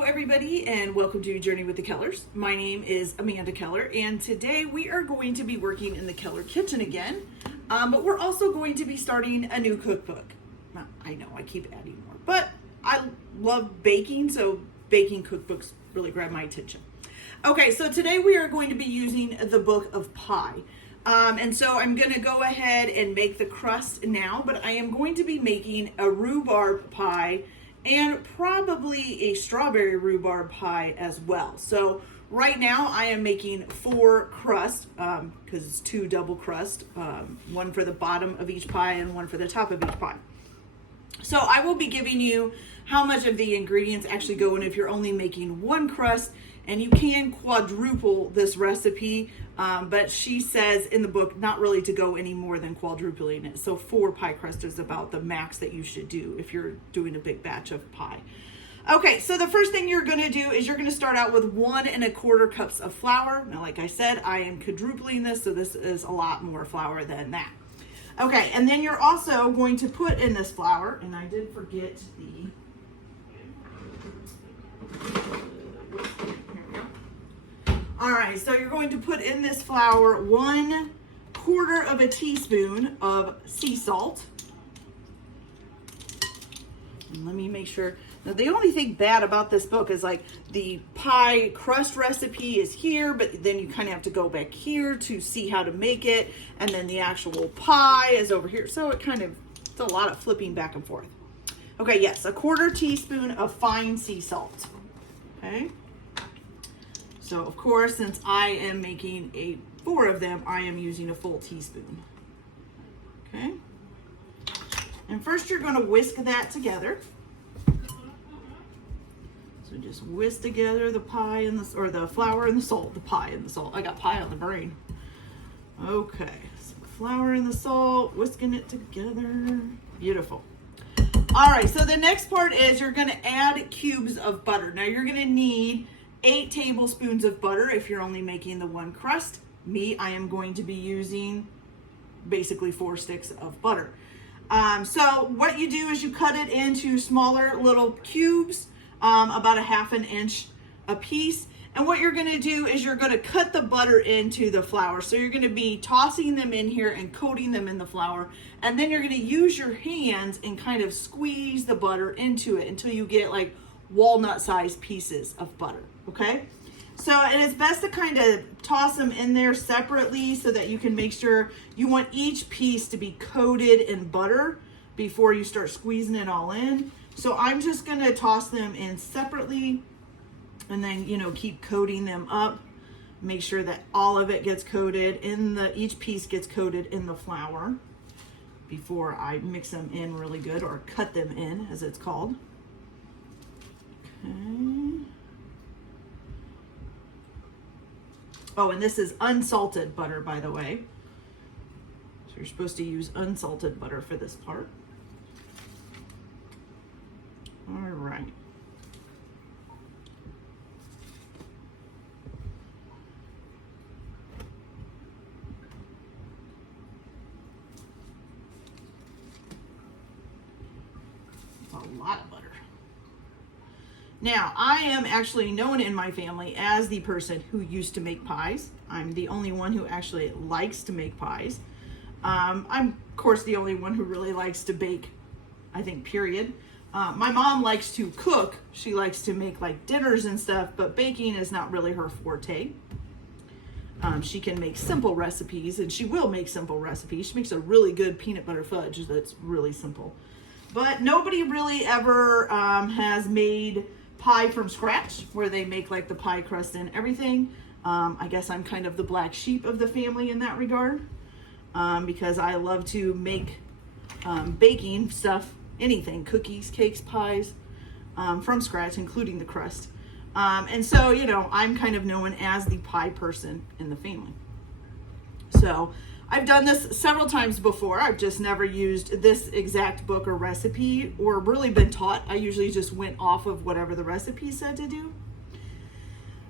Hello everybody and welcome to Journey with the Kellers. My name is Amanda Keller and today we are going to be working in the Keller kitchen again, but we're also going to be starting a new cookbook. I know I keep adding more, but I love baking, so baking cookbooks really grab my attention. Okay, so today we are going to be using the book of pie. And so I'm going to go ahead and make the crust now, but I am going to be making a rhubarb pie and probably a strawberry rhubarb pie as well. So right now I am making 4 crusts because it's 2 double crust, one for the bottom of each pie and one for the top of each pie. So I will be giving you how much of the ingredients actually go in if you're only making 1 crust, and you can quadruple this recipe, but she says in the book not really to go any more than quadrupling it. So 4 pie crust is about the max that you should do if you're doing a big batch of pie. Okay, so the first thing you're going to do is you're going to start out with 1 1/4 cups of flour. Now, like I said, I am quadrupling this, so this is a lot more flour than that. Okay, and then you're also going to put in this flour, and I did forget the... All right, so you're going to put in this flour 1/4 teaspoon of sea salt. And let me make sure. Now, the only thing bad about this book is like the pie crust recipe is here, but then you kind of have to go back here to see how to make it. And then the actual pie is over here. So it's a lot of flipping back and forth. Okay, yes, 1/4 teaspoon of fine sea salt. Okay. So, of course, since I am making 4 of them, I am using a full teaspoon. Okay. And first you're going to whisk that together. So just whisk together the pie and the flour and the salt. The pie and the salt. I got pie on the brain. Okay. So flour and the salt, whisking it together. Beautiful. All right. So the next part is you're going to add cubes of butter. Now you're going to need 8 tablespoons of butter if you're only making the 1 crust. I am going to be using basically 4 sticks of butter. So what you do is you cut it into smaller little cubes, about 1/2 inch a piece. And what you're going to do is you're going to cut the butter into the flour. So you're going to be tossing them in here and coating them in the flour. And then you're going to use your hands and kind of squeeze the butter into it until you get like walnut-sized pieces of butter. Okay, so and it's best to kind of toss them in there separately so that you can make sure you want each piece to be coated in butter before you start squeezing it all in. So I'm just going to toss them in separately and then, keep coating them up. Make sure that all of it gets coated each piece gets coated in the flour before I mix them in really good, or cut them in as it's called. Okay. Oh, and this is unsalted butter, by the way. So you're supposed to use unsalted butter for this part. All right. That's a lot of butter. Now, I am actually known in my family as the person who used to make pies. I'm the only one who actually likes to make pies. I'm, of course, the only one who really likes to bake, I think, period. My mom likes to cook. She likes to make like dinners and stuff, but baking is not really her forte. She can make simple recipes, and she will make simple recipes. She makes a really good peanut butter fudge that's really simple. But nobody really ever has made pie from scratch, where they make like the pie crust and everything. I guess I'm kind of the black sheep of the family in that regard, because I love to make baking stuff, anything, cookies, cakes, pies, from scratch, including the crust. And so, I'm kind of known as the pie person in the family. So I've done this several times before. I've just never used this exact book or recipe or really been taught. I usually just went off of whatever the recipe said to do.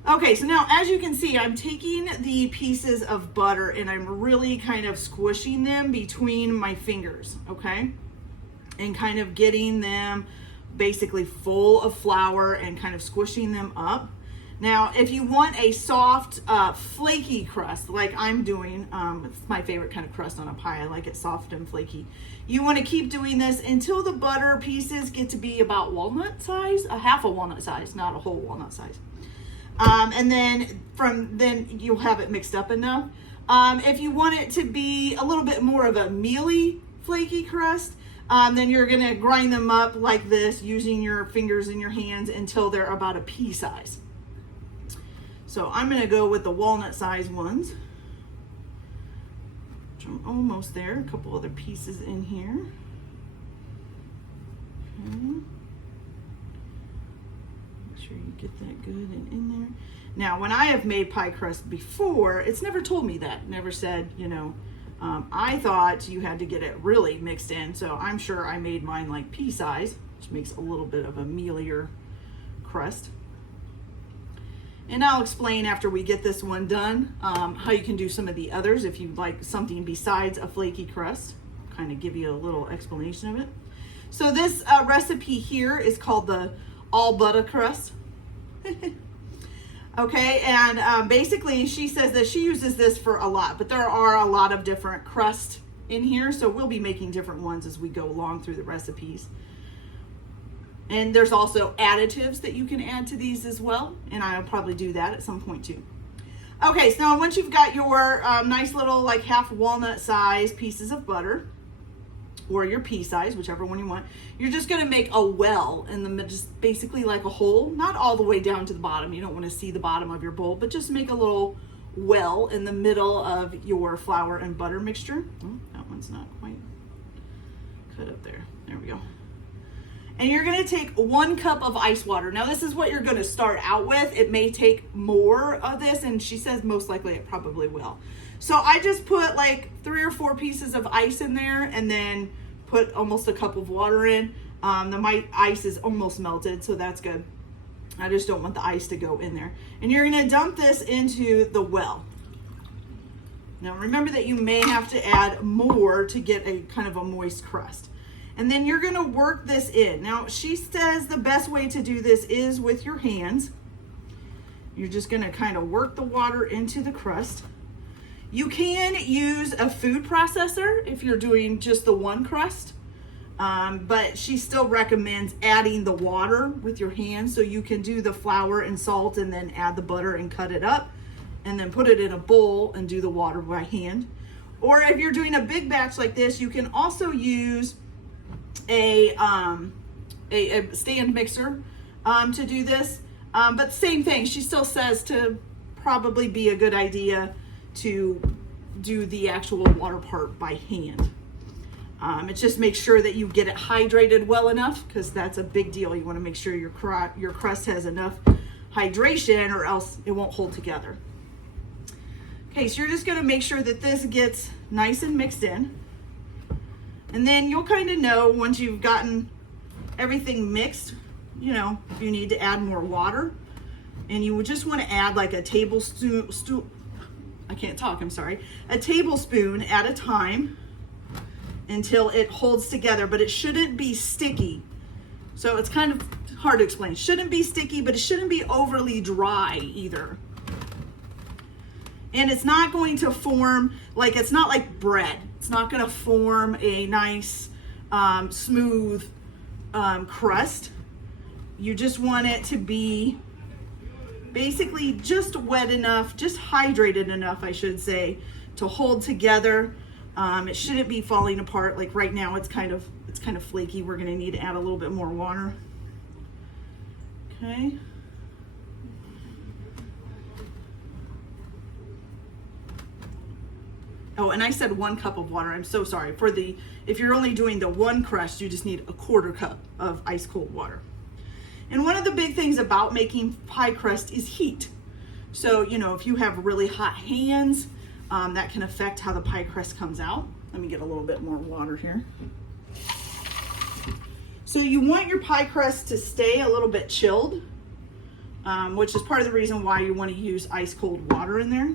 Okay, so now as you can see, I'm taking the pieces of butter and I'm really kind of squishing them between my fingers, okay? And kind of getting them basically full of flour and kind of squishing them up. Now, if you want a soft, flaky crust, like I'm doing, it's my favorite kind of crust on a pie. I like it soft and flaky. You want to keep doing this until the butter pieces get to be about walnut size, a half a walnut size, not a whole walnut size. And then you'll have it mixed up enough. If you want it to be a little bit more of a mealy, flaky crust, then you're going to grind them up like this using your fingers and your hands until they're about a pea size. So I'm going to go with the walnut size ones, which I'm almost there. A couple other pieces in here. Okay. Make sure you get that good and in there. Now, when I have made pie crust before, it's never told me that. Never said, you know, I thought you had to get it really mixed in. So I'm sure I made mine like pea size, which makes a little bit of a mealier crust. And I'll explain after we get this one done how you can do some of the others if you'd like something besides a flaky crust. Kind of give you a little explanation of it. So this recipe here is called the all butter crust. Okay, and basically she says that she uses this for a lot, but there are a lot of different crusts in here, so we'll be making different ones as we go along through the recipes. And there's also additives that you can add to these as well, and I'll probably do that at some point too. Okay, so now once you've got your nice little like half walnut size pieces of butter, or your pea size, whichever one you want, you're just gonna make a well in the middle, just basically like a hole, not all the way down to the bottom. You don't wanna see the bottom of your bowl, but just make a little well in the middle of your flour and butter mixture. Oh, that one's not quite cut up there. There we go. And you're gonna take 1 cup of ice water. Now this is what you're gonna start out with. It may take more of this, and she says most likely it probably will. So I just put like 3 or 4 pieces of ice in there and then put almost a cup of water in. My ice is almost melted, so that's good. I just don't want the ice to go in there. And you're gonna dump this into the well. Now remember that you may have to add more to get a kind of a moist crust. And then you're gonna work this in. Now she says the best way to do this is with your hands. You're just gonna kind of work the water into the crust. You can use a food processor if you're doing just the one crust, but she still recommends adding the water with your hands so you can do the flour and salt and then add the butter and cut it up and then put it in a bowl and do the water by hand. Or if you're doing a big batch like this, you can also use a stand mixer to do this, but same thing. She still says to probably be a good idea to do the actual water part by hand. It just makes sure that you get it hydrated well enough, because that's a big deal. You want to make sure your crust has enough hydration or else it won't hold together. Okay, so you're just going to make sure that this gets nice and mixed in. And then you'll kind of know once you've gotten everything mixed, you know, if you need to add more water. And you would just want to add like a tablespoon, a tablespoon at a time until it holds together, but it shouldn't be sticky. So it's kind of hard to explain. Shouldn't be sticky, but it shouldn't be overly dry either. And it's not going to form, like, it's not like bread. It's not going to form a nice, smooth crust. You just want it to be basically just wet enough, just hydrated enough, I should say, to hold together. It shouldn't be falling apart. Like right now, it's kind of flaky. We're going to need to add a little bit more water. Okay. Oh, and I said 1 cup of water. I'm so sorry. If you're only doing the one crust, you just need a 1/4 cup of ice cold water. And one of the big things about making pie crust is heat. So, you know, if you have really hot hands, that can affect how the pie crust comes out. Let me get a little bit more water here. So you want your pie crust to stay a little bit chilled, which is part of the reason why you want to use ice cold water in there.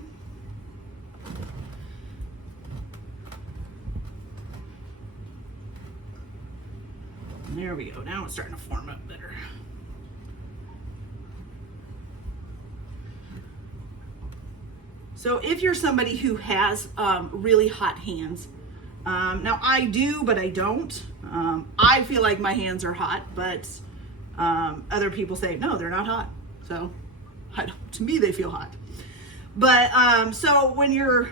There we go. Now it's starting to form up better. So if you're somebody who has really hot hands, now I do, but I don't. I feel like my hands are hot, but other people say, no, they're not hot. So to me, they feel hot. But so when you're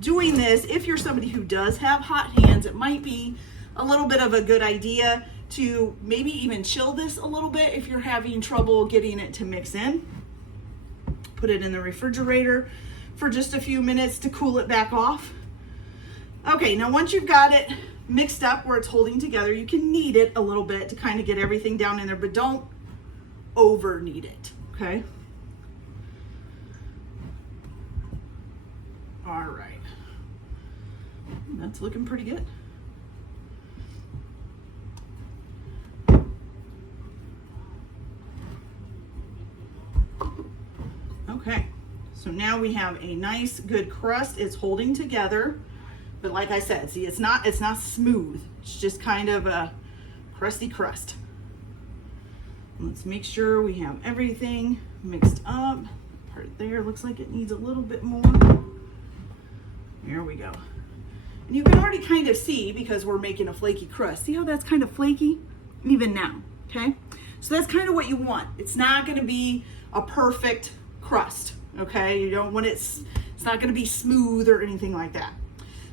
doing this, if you're somebody who does have hot hands, it might be a little bit of a good idea to maybe even chill this a little bit if you're having trouble getting it to mix in. Put it in the refrigerator for just a few minutes to cool it back off. Okay, now once you've got it mixed up where it's holding together, you can knead it a little bit to kind of get everything down in there, but don't over knead it, okay? All right, that's looking pretty good. Okay, so now we have a nice good crust. It's holding together, but like I said, see, it's not smooth. It's just kind of a crusty crust. Let's make sure we have everything mixed up. Part there looks like it needs a little bit more. There we go. And you can already kind of see, because we're making a flaky crust, see how that's kind of flaky even now, okay? So that's kind of what you want. It's not going to be a perfect crust, okay? You don't want it's not going to be smooth or anything like that.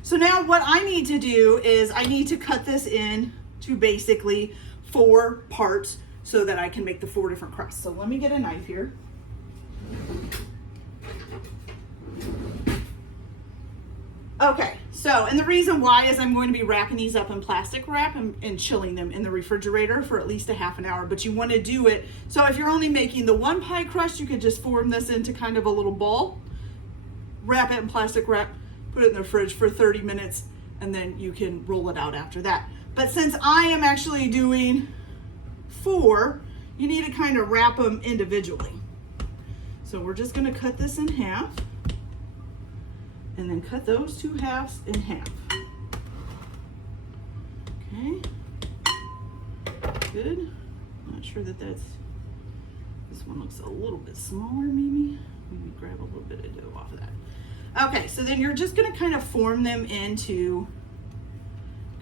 So now what I need to do is I need to cut this in to basically 4 parts so that I can make the 4 different crusts. So let me get a knife here. Okay, so, and the reason why is I'm going to be wrapping these up in plastic wrap and chilling them in the refrigerator for at least a half an hour, but you want to do it, so if you're only making the 1 pie crust, you could just form this into kind of a little ball, wrap it in plastic wrap, put it in the fridge for 30 minutes, and then you can roll it out after that. But since I am actually doing 4, you need to kind of wrap them individually. So we're just going to cut this in half, and then cut those 2 halves in half. Okay, good. Not sure that this one looks a little bit smaller, maybe. Maybe grab a little bit of dough off of that. Okay, so then you're just gonna kind of form them into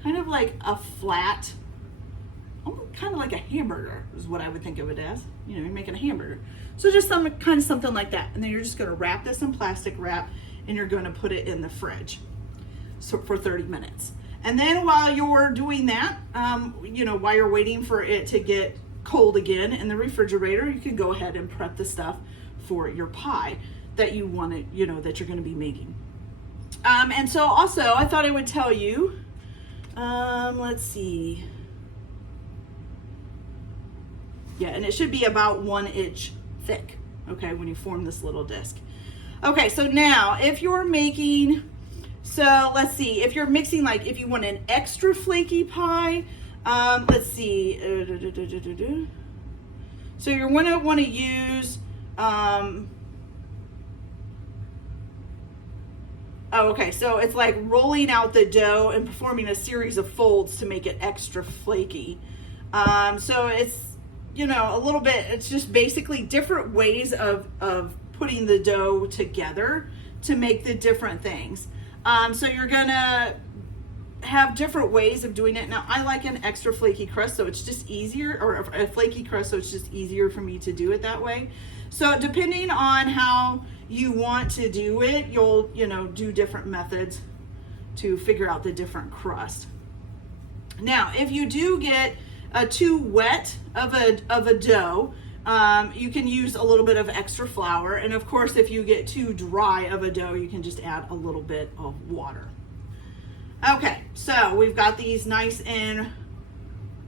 kind of like a flat, kind of like a hamburger is what I would think of it as. You know, you're making a hamburger. So just something like that. And then you're just gonna wrap this in plastic wrap, and you're going to put it in the fridge for 30 minutes. And then while you're doing that, you know, while you're waiting for it to get cold again in the refrigerator, you can go ahead and prep the stuff for your pie that you want to, you know, that you're going to be making. And so also I thought I would tell you, let's see. Yeah, and it should be about 1 inch thick, okay, when you form this little disc. Okay, so now if you're making, so let's see, if you're mixing, like if you want an extra flaky pie, let's see, so you're gonna want to use, oh, okay, so it's like rolling out the dough and performing a series of folds to make it extra flaky. So it's, you know, a little bit, it's just basically different ways of putting the dough together to make the different things. So you're gonna have different ways of doing it. Now I like an extra flaky crust, so it's just easier, or a flaky crust, so it's just easier for me to do it that way. So depending on how you want to do it, you'll, you know, do different methods to figure out the different crust. Now, if you do get too wet of a dough, you can use a little bit of extra flour, and of course if you get too dry of a dough, you can just add a little bit of water. Okay, so we've got these nice, and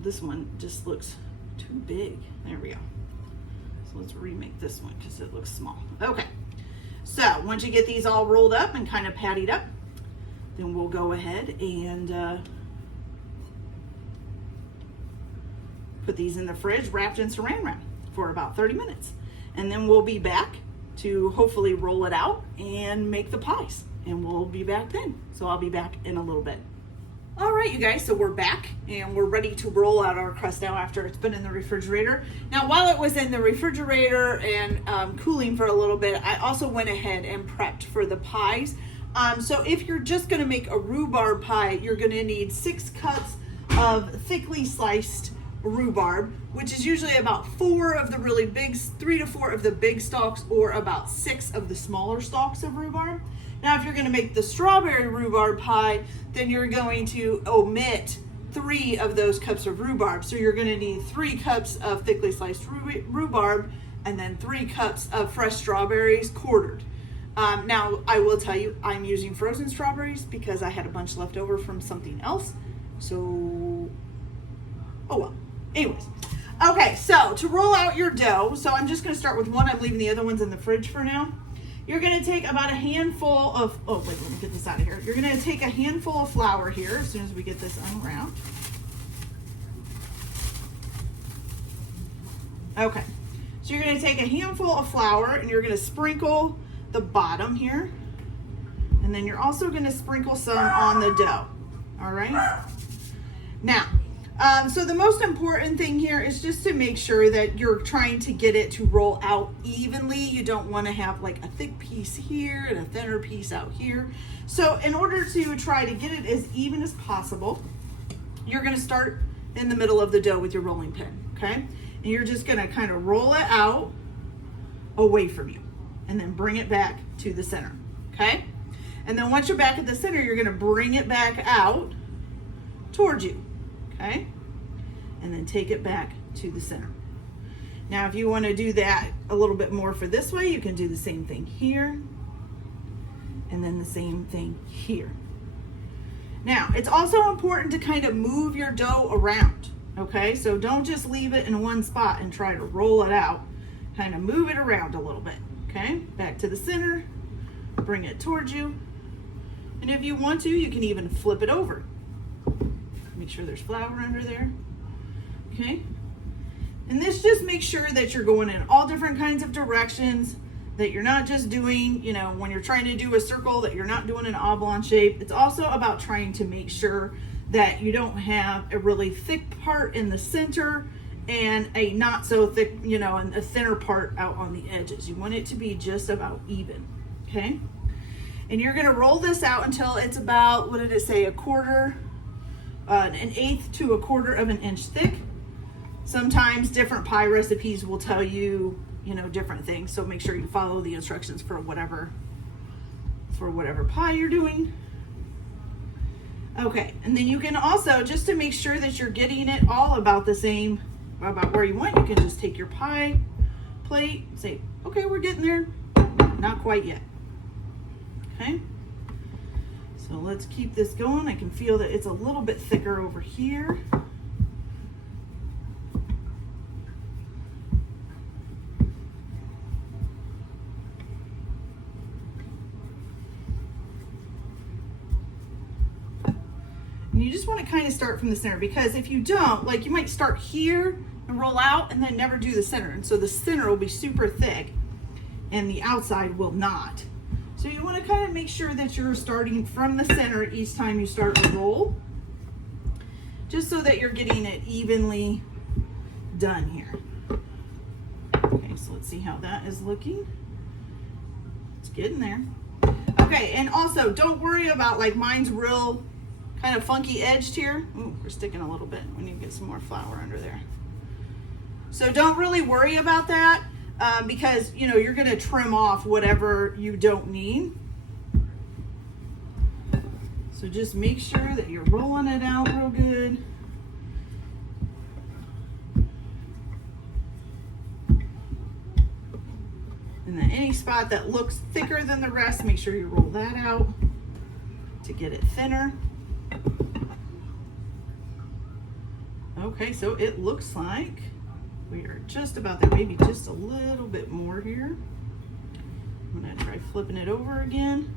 this one just looks too big. There we go. So let's remake this one because it looks small. Okay, so once you get these all rolled up and kind of pattied up, then we'll go ahead and put these in the fridge wrapped in saran wrap for about 30 minutes. And then we'll be back to hopefully roll it out and make the pies. And we'll be back then. So I'll be back in a little bit. All right, you guys, so we're back and we're ready to roll out our crust now after it's been in the refrigerator. Now, while it was in the refrigerator and cooling for a little bit, I also went ahead and prepped for the pies. So if you're just gonna make a rhubarb pie, you're gonna need 6 cups of thickly sliced rhubarb, which is usually about 4 of the really big, 3 to 4 of the big stalks, or about 6 of the smaller stalks of rhubarb. Now, if you're going to make the strawberry rhubarb pie, then you're going to omit 3 of those cups of rhubarb. So you're going to need 3 cups of thickly sliced rhubarb and then 3 cups of fresh strawberries quartered. Now, I will tell you, I'm using frozen strawberries because I had a bunch left over from something else. So, oh well. Anyways. Okay, so to roll out your dough, so I'm just going to start with one. I'm leaving the other ones in the fridge for now. You're going to take about a handful of, oh wait, let me get this out of here. You're going to take a handful of flour here as soon as we get this unwrapped. Okay, so you're going to take a handful of flour and you're going to sprinkle the bottom here. And then you're also going to sprinkle some on the dough. All right. Now, so the most important thing here is just to make sure that you're trying to get it to roll out evenly. You don't want to have like a thick piece here and a thinner piece out here. So in order to try to get it as even as possible, you're going to start in the middle of the dough with your rolling pin, okay? And you're just going to kind of roll it out away from you and then bring it back to the center, okay? And then once you're back at the center, you're going to bring it back out towards you. Okay, and then take it back to the center. Now, if you want to do that a little bit more for this way, you can do the same thing here, and then the same thing here. Now, it's also important to kind of move your dough around, okay? So don't just leave it in one spot and try to roll it out. Kind of move it around a little bit, okay? Back to the center, bring it towards you, and if you want to, you can even flip it over. Make sure there's flour under there, okay? And this just makes sure that you're going in all different kinds of directions, that you're not just doing, you know, when you're trying to do a circle, that you're not doing an oblong shape. It's also about trying to make sure that you don't have a really thick part in the center and a not so thick, you know, and a thinner part out on the edges. You want it to be just about even, okay? And you're gonna roll this out until it's about, what did it say, an eighth to a quarter of an inch thick. Sometimes different pie recipes will tell you, you know, different things. So make sure you follow the instructions for whatever pie you're doing. Okay, and then you can also, just to make sure that you're getting it all about the same, about where you want, you can just take your pie plate, say, okay, we're getting there. Not quite yet. Okay. So let's keep this going. I can feel that it's a little bit thicker over here. And you just want to kind of start from the center, because if you don't, like, you might start here and roll out and then never do the center. And so the center will be super thick and the outside will not. So you want to kind of make sure that you're starting from the center each time you start to roll, just so that you're getting it evenly done here. Okay, so let's see how that is looking. It's getting there. Okay, and also don't worry about, like, mine's real kind of funky edged here. Ooh, we're sticking a little bit. We need to get some more flour under there. So don't really worry about that. Because, you know, you're going to trim off whatever you don't need. So just make sure that you're rolling it out real good. And then any spot that looks thicker than the rest, make sure you roll that out to get it thinner. Okay, so it looks like we are just about there, maybe just a little bit more here. I'm gonna try flipping it over again.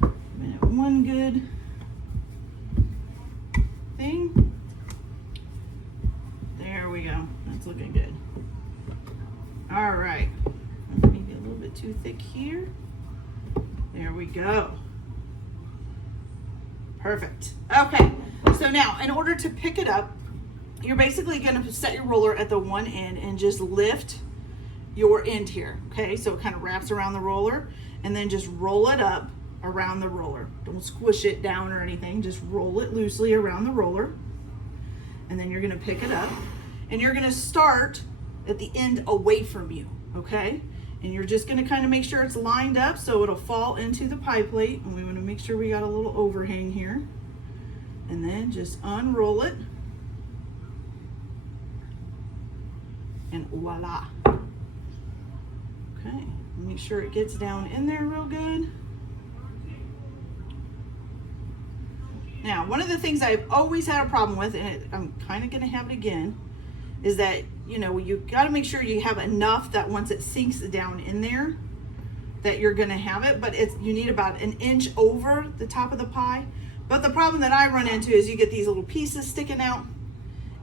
Giving it one good thing. There we go, that's looking good. All right, maybe a little bit too thick here. There we go. Perfect. Okay. So now, in order to pick it up, you're basically going to set your roller at the one end and just lift your end here, okay? So it kind of wraps around the roller, and then just roll it up around the roller. Don't squish it down or anything, just roll it loosely around the roller. And then you're going to pick it up, and you're going to start at the end away from you, okay? And you're just going to kind of make sure it's lined up so it'll fall into the pie plate, and we want to make sure we got a little overhang here. And then just unroll it, and voila. Okay, make sure it gets down in there real good. Now, one of the things I've always had a problem with, and I'm kind of going to have it again, is that, you know, you got to make sure you have enough that once it sinks down in there, that you're going to have it, but you need about an inch over the top of the pie. But the problem that I run into is you get these little pieces sticking out,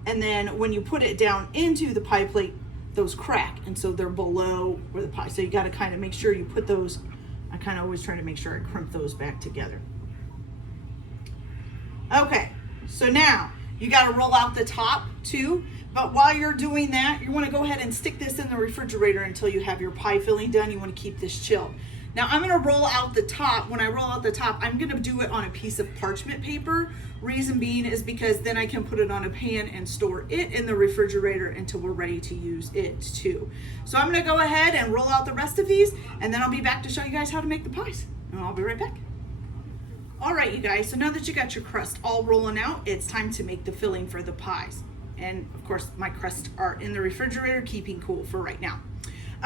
and then when you put it down into the pie plate, those crack, and so they're below where the pie. So you got to kind of make sure you put those, I kind of always try to make sure I crimp those back together. Okay, so now you got to roll out the top too, but while you're doing that, you want to go ahead and stick this in the refrigerator until you have your pie filling done. You want to keep this chilled. Now I'm going to roll out the top. When I roll out the top, I'm going to do it on a piece of parchment paper. Reason being is because then I can put it on a pan and store it in the refrigerator until we're ready to use it too. So I'm going to go ahead and roll out the rest of these, and then I'll be back to show you guys how to make the pies. And I'll be right back. All right, you guys, so now that you got your crust all rolling out, it's time to make the filling for the pies. And of course, my crusts are in the refrigerator, keeping cool for right now.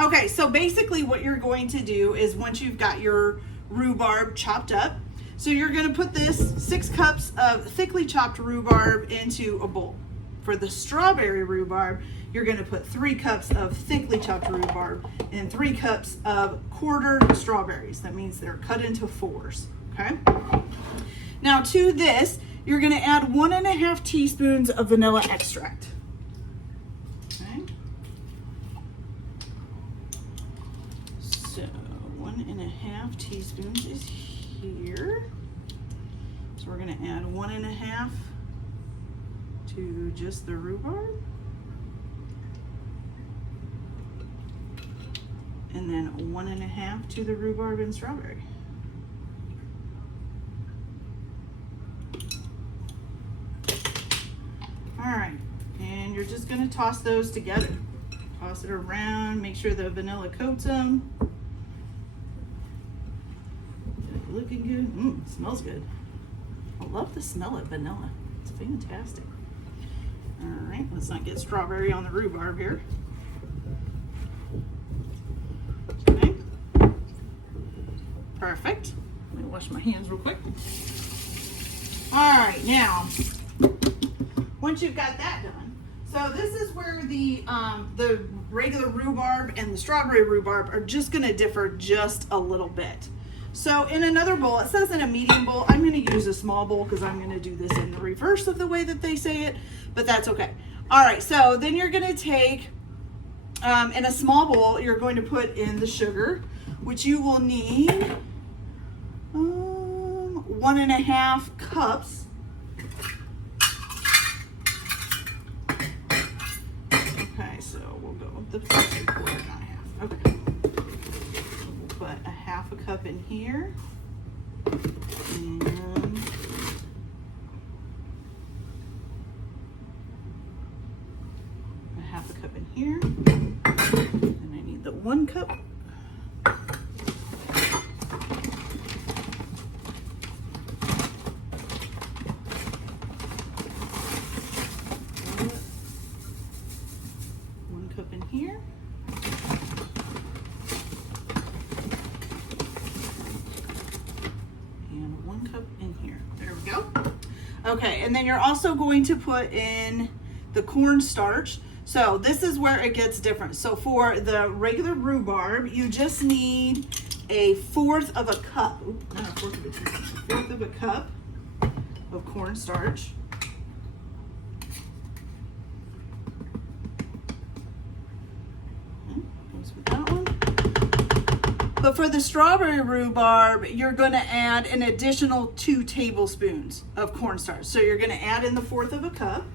Okay, so basically what you're going to do is once you've got your rhubarb chopped up, so you're going to put this 6 cups of thickly chopped rhubarb into a bowl. For the strawberry rhubarb, you're going to put 3 cups of thickly chopped rhubarb and 3 cups of quartered strawberries. That means they're cut into 4s, okay? Now to this, you're going to add 1.5 teaspoons of vanilla extract. Okay. So 1.5 teaspoons is here. So we're going to add 1.5 to just the rhubarb. And then 1.5 to the rhubarb and strawberry. All right, and you're just gonna toss those together. Toss it around, make sure the vanilla coats them. Looking good. It smells good. I love the smell of vanilla. It's fantastic. All right, let's not get strawberry on the rhubarb here. Okay. Perfect. Let me wash my hands real quick. All right, now, once you've got that done, so this is where the regular rhubarb and the strawberry rhubarb are just gonna differ just a little bit. So in another bowl, it says in a medium bowl, I'm gonna use a small bowl because I'm gonna do this in the reverse of the way that they say it, but that's okay. All right, so then you're gonna take, in a small bowl, you're going to put in the sugar, which you will need 1.5 cups. Okay, so we'll go with the 3/4, not half. Okay. We'll put 1/2 cup in here. And 1/2 cup in here. And I need the 1 cup. Okay, and then you're also going to put in the cornstarch. So this is where it gets different. So for the regular rhubarb, you just need 1/4 of a cup. Oops, not 1/4 of a teaspoon, 1/4 of a cup of cornstarch. Goes with that one. But for the strawberry rhubarb, you're going to add an additional 2 tablespoons of cornstarch. So you're going to add in the 1/4 of a cup.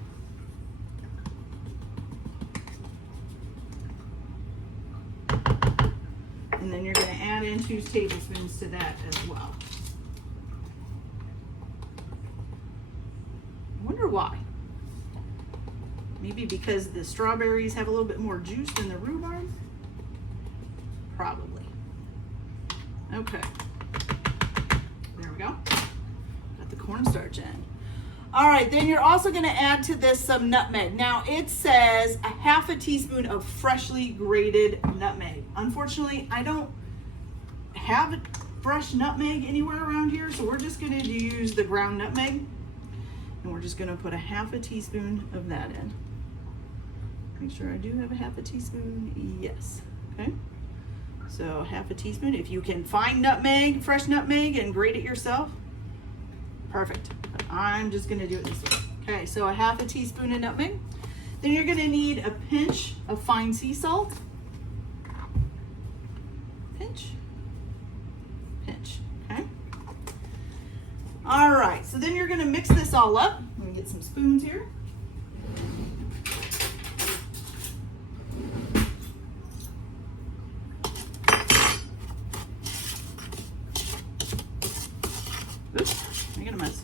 And then you're going to add in 2 tablespoons to that as well. I wonder why. Maybe because the strawberries have a little bit more juice than the rhubarb? Probably. Okay. There we go. Got the cornstarch in. All right, then you're also going to add to this some nutmeg. Now it says a 1/2 teaspoon of freshly grated nutmeg. Unfortunately, I don't have fresh nutmeg anywhere around here, so we're just going to use the ground nutmeg. And we're just going to put a 1/2 teaspoon of that in. Make sure I do have a 1/2 teaspoon. Yes. Okay. So 1/2 teaspoon. If you can find nutmeg, fresh nutmeg, and grate it yourself, perfect. But I'm just going to do it this way. Okay. So a 1/2 teaspoon of nutmeg. Then you're going to need a pinch of fine sea salt. Pinch. Pinch. Okay. All right. So then you're going to mix this all up. Let me get some spoons here. Oops, I got a mess.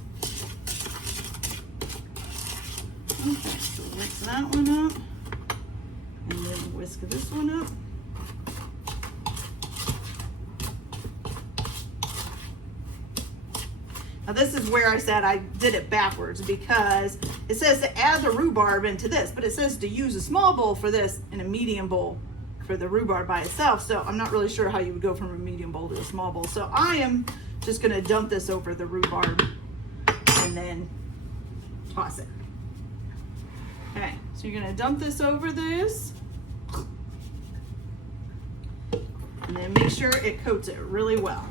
Okay, so mix that one up. And then whisk this one up. Now this is where I said I did it backwards because it says to add the rhubarb into this, but it says to use a small bowl for this and a medium bowl for the rhubarb by itself. So I'm not really sure how you would go from a medium bowl to a small bowl. So I am just going to dump this over the rhubarb and then toss it. Okay, so you're going to dump this over this and then make sure it coats it really well.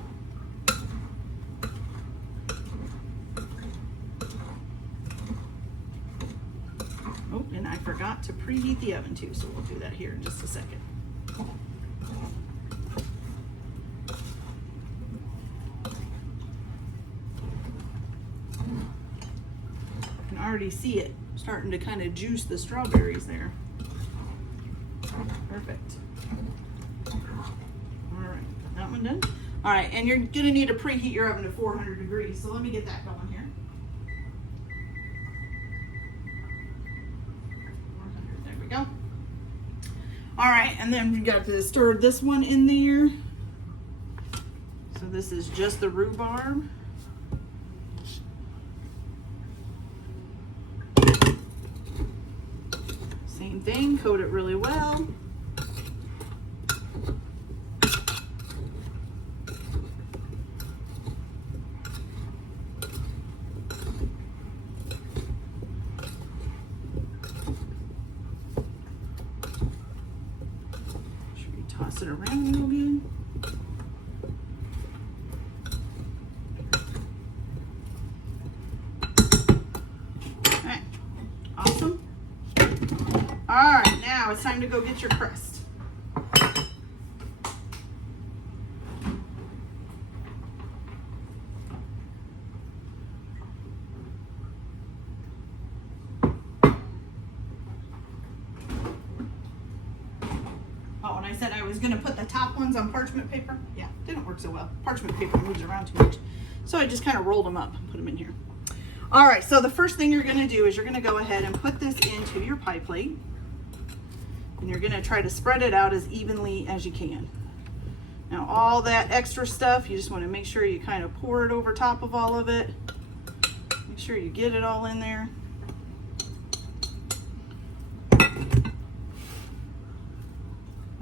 Oh, and I forgot to preheat the oven too, so we'll do that here in just a second. Already see it starting to kind of juice the strawberries there. Perfect. All right, that one done. All right, and you're gonna need to preheat your oven to 400 degrees. So let me get that going here. 400, there we go. All right, and then we got to stir this one in there. So this is just the rhubarb. Same thing, coat it really well. Should we toss it around a little bit? Okay, awesome. All right, now it's time to go get your crust. Oh, and I said I was going to put the top ones on parchment paper. Yeah, didn't work so well. Parchment paper moves around too much. So I just kind of rolled them up and put them in here. All right, so the first thing you're going to do is you're going to go ahead and put this into your pie plate. And you're going to try to spread it out as evenly as you can. Now all that extra stuff, you just want to make sure you kind of pour it over top of all of it. Make sure you get it all in there.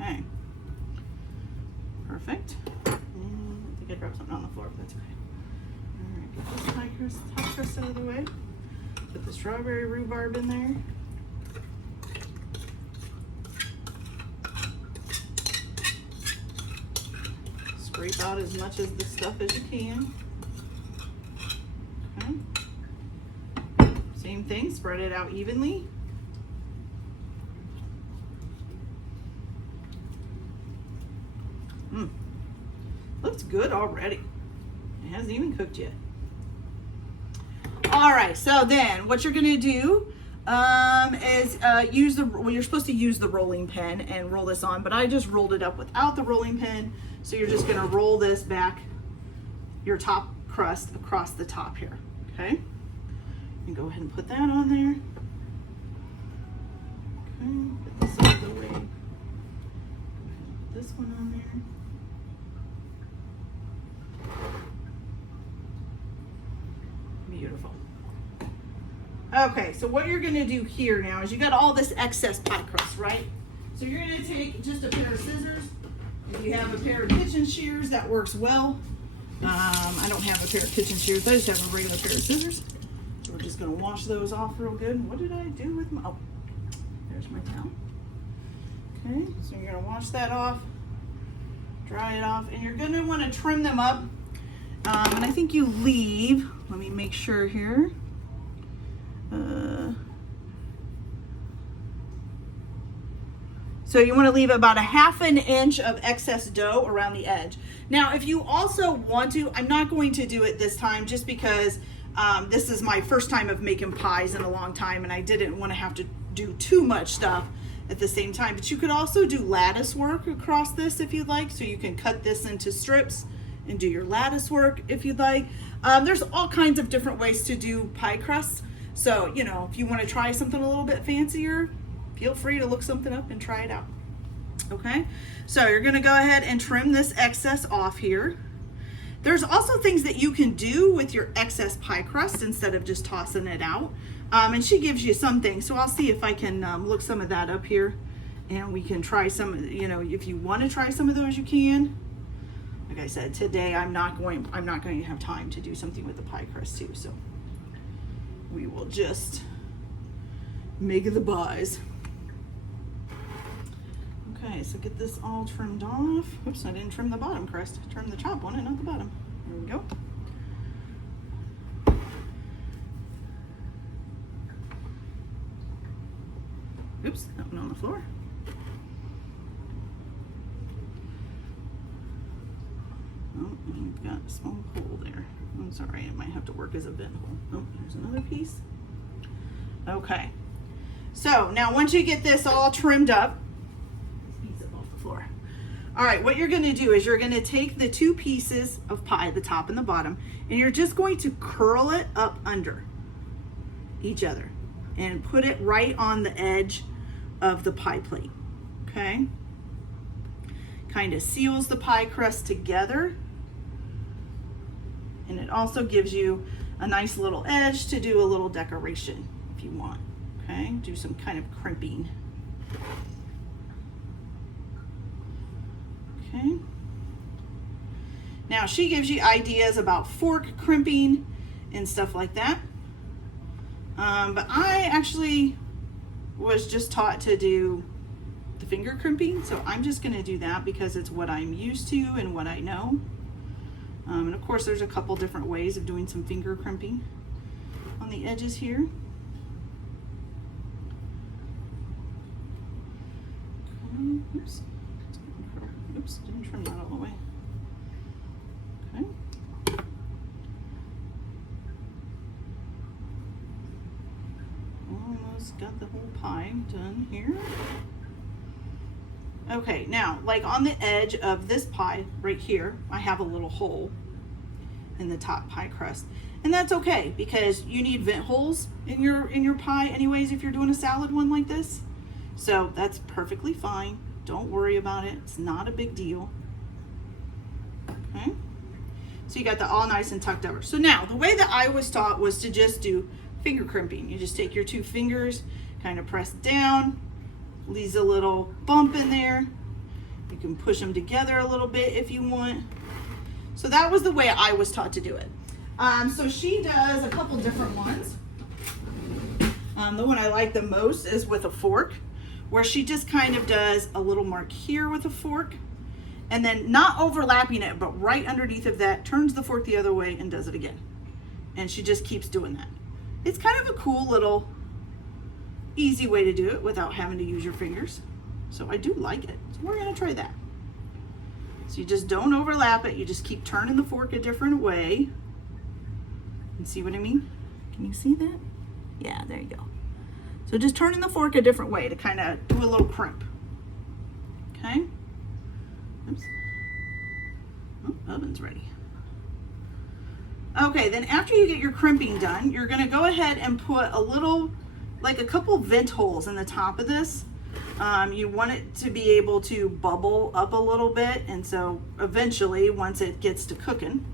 Okay. Perfect. And I think I dropped something on the floor, but that's okay. All right, get this top crust out of the way. Put the strawberry rhubarb in there. Scrape out as much of the stuff as you can. Okay. Same thing, spread it out evenly. Looks good already. It hasn't even cooked yet. All right, so then what you're gonna do is you're supposed to use the rolling pin and roll this on, but I just rolled it up without the rolling pin. So you're just gonna roll this back, your top crust across the top here, okay? And go ahead and put that on there. Okay, put this out of the way. Put this one on there. Beautiful. Okay, so what you're gonna do here now is you got all this excess pie crust, right? So you're gonna take just a pair of scissors. If you have a pair of kitchen shears, that works well. I don't have a pair of kitchen shears, I just have a regular pair of scissors. So we're just gonna wash those off real good. What did I do with my, oh, there's my towel. Okay, so you're gonna wash that off, dry it off, and you're gonna wanna trim them up. And I think you leave, let me make sure here. So you want to leave about a 1/2 inch of excess dough around the edge. Now, if you also want to, I'm not going to do it this time just because this is my first time of making pies in a long time and I didn't want to have to do too much stuff at the same time. But you could also do lattice work across this if you'd like. So you can cut this into strips and do your lattice work if you'd like. There's all kinds of different ways to do pie crusts. So, you know, if you want to try something a little bit fancier, feel free to look something up and try it out. Okay, so you're going to go ahead and trim this excess off here. There's also things that you can do with your excess pie crust instead of just tossing it out. And she gives you some things, so I'll see if I can look some of that up here and we can try some, you know, if you want to try some of those, you can. Like I said, today I'm not going to have time to do something with the pie crust too, so we will just make the pies. Okay, so get this all trimmed off. Oops, I didn't trim the bottom crust. I trimmed the top one and not the bottom. There we go. Oops, that one on the floor. Oh, I've got a small hole there. I'm sorry, it might have to work as a vent hole. Oh, there's another piece. Okay, so now once you get this all trimmed up, off the floor. All right, what you're gonna do is you're gonna take the 2 pieces of pie, the top and the bottom, and you're just going to curl it up under each other and put it right on the edge of the pie plate, okay? Kind of seals the pie crust together, and it also gives you a nice little edge to do a little decoration if you want, okay? Do some kind of crimping. Okay. Now she gives you ideas about fork crimping and stuff like that. But I actually was just taught to do the finger crimping, so I'm just going to do that because it's what I'm used to and what I know. And of course there's a couple different ways of doing some finger crimping on the edges here. Okay. Oops. Oops, didn't trim that all the way. Okay. Almost got the whole pie done here. Okay, now, like on the edge of this pie right here, I have a little hole in the top pie crust. And that's okay because you need vent holes in your pie anyways if you're doing a salad one like this. So that's perfectly fine. Don't worry about it. It's not a big deal. Okay. So you got that all nice and tucked over. So now the way that I was taught was to just do finger crimping. You just take your 2 fingers, kind of press down, leaves a little bump in there. You can push them together a little bit if you want. So that was the way I was taught to do it. So she does a couple different ones. The one I like the most is with a fork, where she just kind of does a little mark here with a fork, and then not overlapping it, but right underneath of that, turns the fork the other way and does it again. And she just keeps doing that. It's kind of a cool little easy way to do it without having to use your fingers. So I do like it. So we're gonna try that. So you just don't overlap it. You just keep turning the fork a different way. And see what I mean? Can you see that? Yeah, there you go. So just turning the fork a different way to kind of do a little crimp. Okay. Oops. Oh, oven's ready. Okay, then after you get your crimping done, you're gonna go ahead and put a little, like a couple vent holes in the top of this. You want it to be able to bubble up a little bit, and so eventually, once it gets to cooking,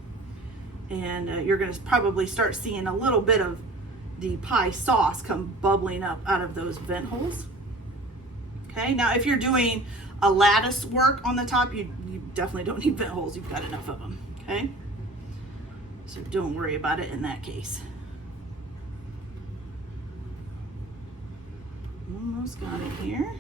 and you're gonna probably start seeing a little bit of the pie sauce come bubbling up out of those vent holes. Okay, now if you're doing a lattice work on the top, you definitely don't need vent holes. You've got enough of them, okay? So don't worry about it in that case. Almost got it here.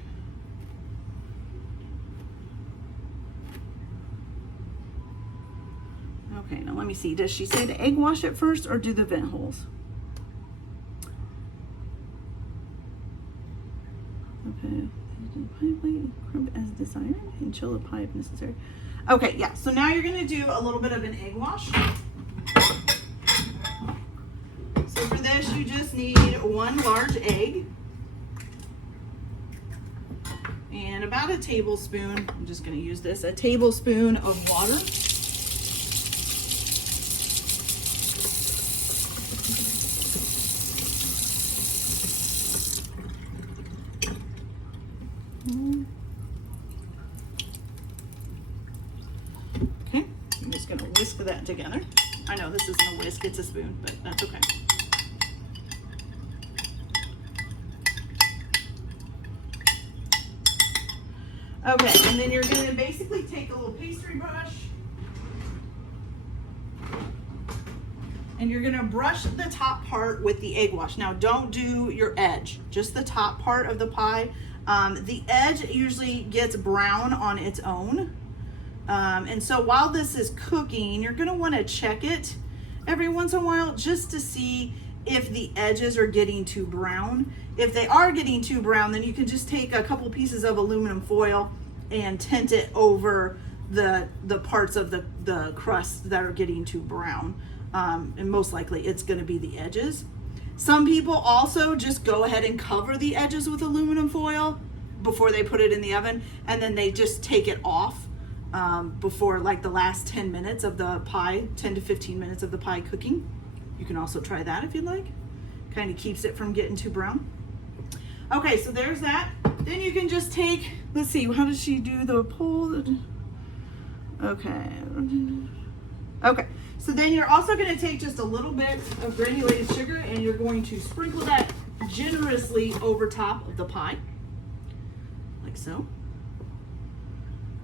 Okay, now let me see. Does she say to egg wash it first or do the vent holes? Okay, crimp as desired and chill the pie if necessary. Okay, yeah, so now you're gonna do a little bit of an egg wash. So for this, you just need 1 large egg and about a tablespoon, I'm just gonna use this, a tablespoon of water. Okay, I'm just gonna whisk that together. I know this isn't a whisk, it's a spoon, but that's okay. Okay, and then you're gonna basically take a little pastry brush and you're gonna brush the top part with the egg wash. Now don't do your edge, just the top part of the pie. The edge usually gets brown on its own. And so while this is cooking, you're gonna wanna check it every once in a while just to see if the edges are getting too brown. If they are getting too brown, then you can just take a couple pieces of aluminum foil and tint it over the parts of the crust that are getting too brown. And most likely it's gonna be the edges. Some people also just go ahead and cover the edges with aluminum foil before they put it in the oven, and then they just take it off before like the last 10 minutes of the pie, 10 to 15 minutes of the pie cooking. You can also try that if you'd like. Kind of keeps it from getting too brown. Okay, so there's that. Then you can just take, let's see, how does she do the pull? Okay. Okay, so then you're also gonna take just a little bit of granulated sugar and you're going to sprinkle that generously over top of the pie, like so.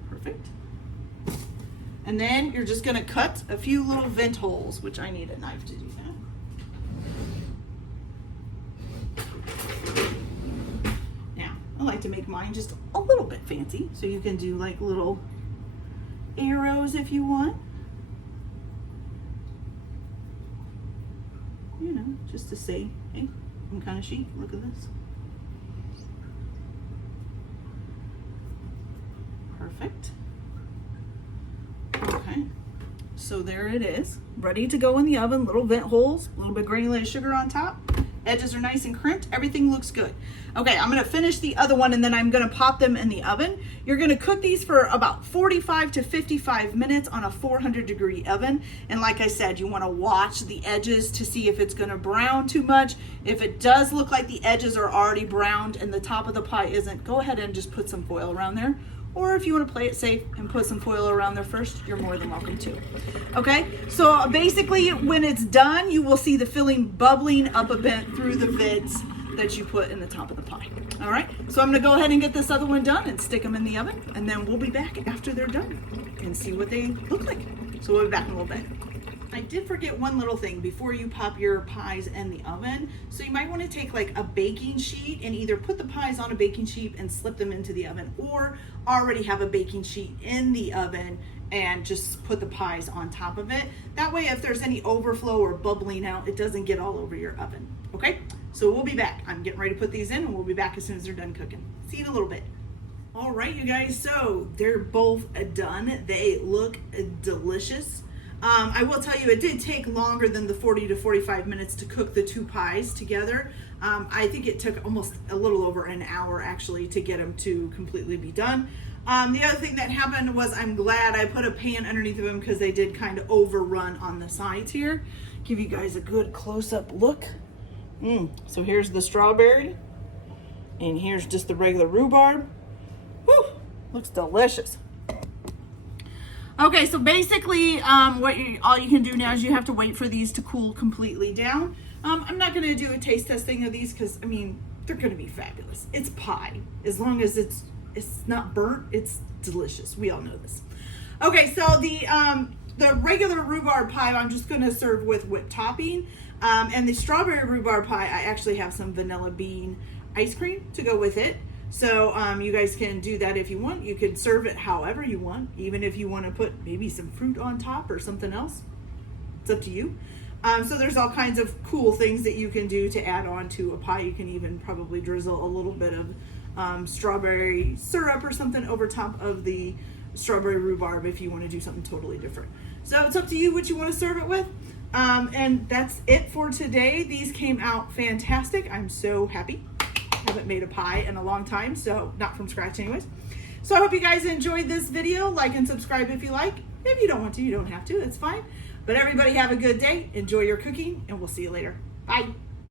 Perfect. And then you're just gonna cut a few little vent holes, which I need a knife to do that. Now, I like to make mine just a little bit fancy, so you can do like little arrows if you want. You know, just to say, hey, I'm kind of chic, look at this. Perfect. Okay, so there it is, ready to go in the oven. Little vent holes, a little bit granulated sugar on top. Edges are nice and crimped. Everything looks good. Okay, I'm gonna finish the other one and then I'm gonna pop them in the oven. You're gonna cook these for about 45 to 55 minutes on a 400-degree oven. And like I said, you wanna watch the edges to see if it's gonna brown too much. If it does look like the edges are already browned and the top of the pie isn't, go ahead and just put some foil around there. Or if you want to play it safe and put some foil around there first, you're more than welcome to. Okay, so basically when it's done, you will see the filling bubbling up a bit through the vents that you put in the top of the pie. All right, so I'm gonna go ahead and get this other one done and stick them in the oven, and then we'll be back after they're done and see what they look like. So we'll be back in a little bit. I did forget one little thing before you pop your pies in the oven. So you might want to take like a baking sheet and either put the pies on a baking sheet and slip them into the oven, or already have a baking sheet in the oven and just put the pies on top of it. That way, if there's any overflow or bubbling out, it doesn't get all over your oven. Okay, so we'll be back. I'm getting ready to put these in and we'll be back as soon as they're done cooking. See you in a little bit. All right, you guys, so they're both done. They look delicious. I will tell you, it did take longer than the 40 to 45 minutes to cook the two pies together. I think it took almost a little over an hour actually to get them to completely be done. The other thing that happened was I'm glad I put a pan underneath of them because they did kind of overrun on the sides here. Give you guys a good close-up look. So here's the strawberry, and here's just the regular rhubarb. Woo, looks delicious. Okay, so basically all you can do now is you have to wait for these to cool completely down. I'm not gonna do a taste testing of these because, I mean, they're gonna be fabulous. It's pie. As long as it's not burnt, it's delicious. We all know this. Okay, so the regular rhubarb pie I'm just gonna serve with whipped topping. And the strawberry rhubarb pie, I actually have some vanilla bean ice cream to go with it. So you guys can do that if you want. You can serve it however you want, even if you want to put maybe some fruit on top or something else. It's up to you. So there's all kinds of cool things that you can do to add on to a pie. You can even probably drizzle a little bit of strawberry syrup or something over top of the strawberry rhubarb if you want to do something totally different. So it's up to you what you want to serve it with. And that's it for today. These came out fantastic. I'm so happy. I haven't made a pie in a long time, so not from scratch anyways. So I hope you guys enjoyed this video. Like and subscribe if you like. If you don't want to, you don't have to. It's fine. But everybody have a good day. Enjoy your cooking, and we'll see you later. Bye.